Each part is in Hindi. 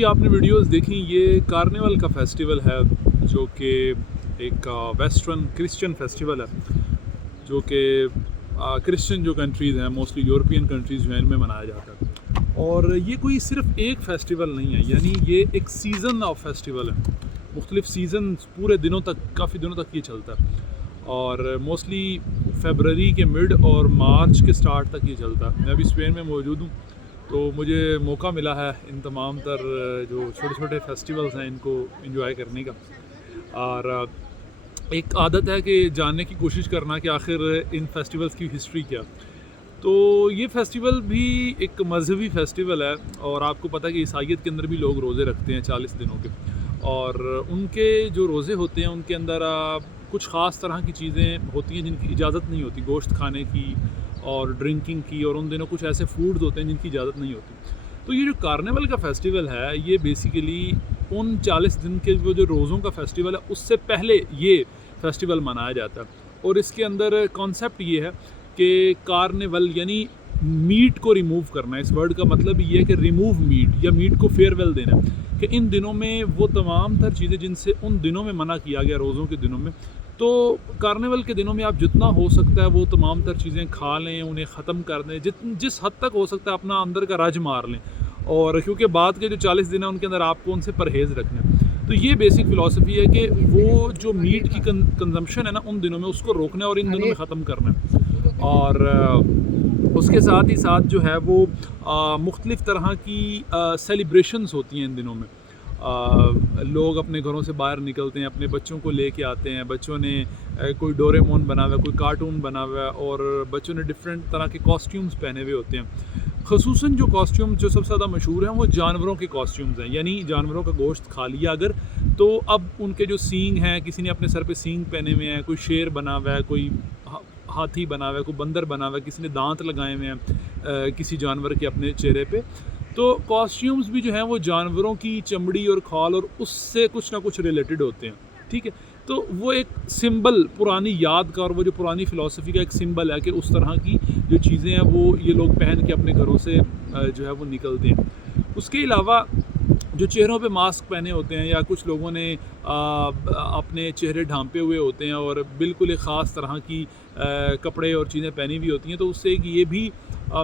भी आपने वीडियोस देखी, ये कार्निवल का फेस्टिवल है जो कि एक वेस्टर्न क्रिश्चियन फेस्टिवल है, जो कि क्रिश्चियन जो कंट्रीज़ हैं, मोस्टली यूरोपियन कंट्रीज़ जो हैं, इनमें मनाया जाता है। और ये कोई सिर्फ एक फेस्टिवल नहीं है, यानी ये एक सीज़न ऑफ फेस्टिवल है। मुख्तलिफ सीज़न पूरे दिनों तक, काफ़ी दिनों तक ये चलता है और मोस्टली फरवरी के मिड और मार्च के स्टार्ट तक ये चलता है। मैं अभी स्पेन में मौजूद हूँ, तो मुझे मौका मिला है इन तमाम तर जो छोटे छोटे फेस्टिवल्स हैं इनको एंजॉय करने का। और एक आदत है कि जानने की कोशिश करना कि आखिर इन फेस्टिवल्स की हिस्ट्री क्या। तो ये फेस्टिवल भी एक मजहबी फेस्टिवल है और आपको पता है कि ईसाईयत के अंदर भी लोग रोज़े रखते हैं 40 दिनों के, और उनके जो रोज़े होते हैं उनके अंदर कुछ ख़ास तरह की चीज़ें होती हैं जिनकी इजाज़त नहीं होती, गोश्त खाने की और ड्रिंकिंग की, और उन दिनों कुछ ऐसे फूड्स होते हैं जिनकी इजाज़त नहीं होती। तो ये जो कार्निवल का फेस्टिवल है, ये बेसिकली उन 40 दिन के वो जो रोज़ों का फेस्टिवल है उससे पहले ये फेस्टिवल मनाया जाता है। और इसके अंदर कॉन्सेप्ट ये है कि कार्निवल यानी मीट को रिमूव करना है। इस वर्ड का मतलब ये है कि रिमूव मीट, या मीट को फेयरवेल देना, कि इन दिनों में वो तमाम तर चीज़ें जिनसे उन दिनों में मना किया गया, रोज़ों के दिनों में, तो कार्निवल के दिनों में आप जितना हो सकता है वो तमाम तर चीज़ें खा लें, उन्हें ख़त्म कर दें, जिस हद तक हो सकता है अपना अंदर का रज मार लें। और क्योंकि बाद के जो 40 दिन हैं उनके अंदर आपको उनसे परहेज़ रखना है। तो ये बेसिक फ़िलॉसफी है कि वो जो मीट की कंजम्पशन है ना, उन दिनों में उसको रोकना है और इन दिनों में ख़त्म करना है। और उसके साथ ही साथ जो है वो मुख्तलिफ़ तरह की सेलिब्रेशंस होती हैं इन दिनों में। लोग अपने घरों से बाहर निकलते हैं, अपने बच्चों को लेके आते हैं। बच्चों ने कोई डोरेमोन बना हुआ है, कोई कार्टून बना हुआ है, और बच्चों ने डिफरेंट तरह के कॉस्ट्यूम्स पहने हुए होते हैं। ख़ुसूसन जो कॉस्ट्यूम जो सबसे ज़्यादा मशहूर हैं वो जानवरों के कॉस्ट्यूम्स हैं, यानी जानवरों का गोश्त खा लिया अगर, तो अब उनके जो सींग हैं, किसी ने अपने सर पे सींग पहने हुए हैं, कोई शेर बना हुआ है, कोई हाथी बना हुआ है, कोई बंदर बना हुआ है, किसी ने दांत लगाए हुए हैं किसी जानवर के अपने चेहरे पे। तो कॉस्ट्यूम्स भी जो हैं वो जानवरों की चमड़ी और खाल और उससे कुछ ना कुछ रिलेटेड होते हैं, ठीक है। तो वो एक सिंबल, पुरानी याद का, और वो जो पुरानी फ़िलासफ़ी का एक सिंबल है कि उस तरह की जो चीज़ें हैं वो ये लोग पहन के अपने घरों से जो है वो निकलते हैं। उसके अलावा जो चेहरों पे मास्क पहने होते हैं, या कुछ लोगों ने अपने चेहरे ढांपे हुए होते हैं और बिल्कुल एक ख़ास तरह की कपड़े और चीज़ें पहनी हुई होती हैं, तो उससे एक ये भी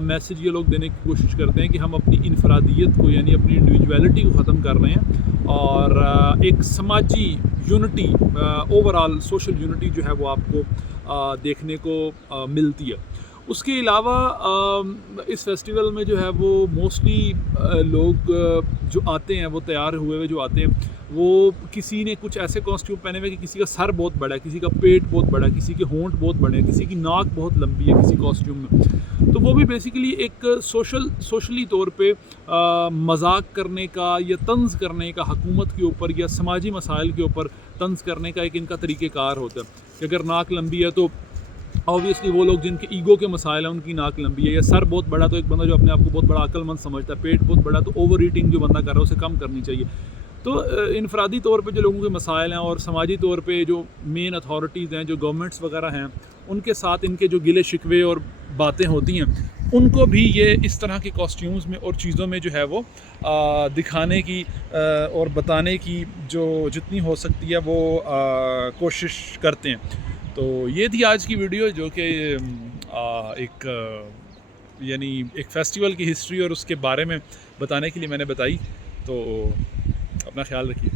मैसेज ये लोग देने की कोशिश करते हैं कि हम अपनी इनफरादियत को, यानी अपनी इंडिविजुअलिटी को ख़त्म कर रहे हैं, और एक समाजी यूनिटी, ओवरऑल सोशल यूनिटी जो है वो आपको देखने को मिलती है। उसके अलावा इस फेस्टिवल में जो है वो मोस्टली लोग जो आते हैं, वो तैयार हुए हुए जो आते हैं, वो किसी ने कुछ ऐसे कॉस्ट्यूम पहने हुए कि किसी का सर बहुत बड़ा है, किसी का पेट बहुत बड़ा है, किसी के होंठ बहुत बड़े हैं, किसी की नाक बहुत लंबी है किसी कॉस्ट्यूम में। तो वो भी बेसिकली एक सोशली तौर पे मजाक करने का या तंज़ करने का, हुकूमत के ऊपर या समाजी मसाइल के ऊपर तंज़ करने का एक इनका तरीक़ेकार होता है कि अगर नाक लंबी है तो ऑब्वियसली वो लोग जिनके ईगो के मसाइल हैं उनकी नाक लंबी है, या सर बहुत बड़ा तो एक बंदा जो अपने आप को बहुत बड़ा अक्लमंद समझता है, पेट बहुत बड़ा तो ओवर ईटिंग जो बंदा कर रहा है उसे कम करनी चाहिए। तो इनफरादी तौर पे जो लोगों के मसाइल हैं, और समाजी तौर पे जो मेन अथॉरिटीज़ हैं, जो गवर्नमेंट्स वगैरह हैं, उनके साथ इनके जो गिले शिकवे और बातें होती हैं, उनको भी ये इस तरह के कॉस्ट्यूम्स में और चीज़ों में जो है वो दिखाने की और बताने की जो जितनी हो सकती है वो कोशिश करते हैं। तो ये थी आज की वीडियो, जो कि एक यानी एक फ़ेस्टिवल की हिस्ट्री और उसके बारे में बताने के लिए मैंने बताई। तो अपना ख्याल रखिए।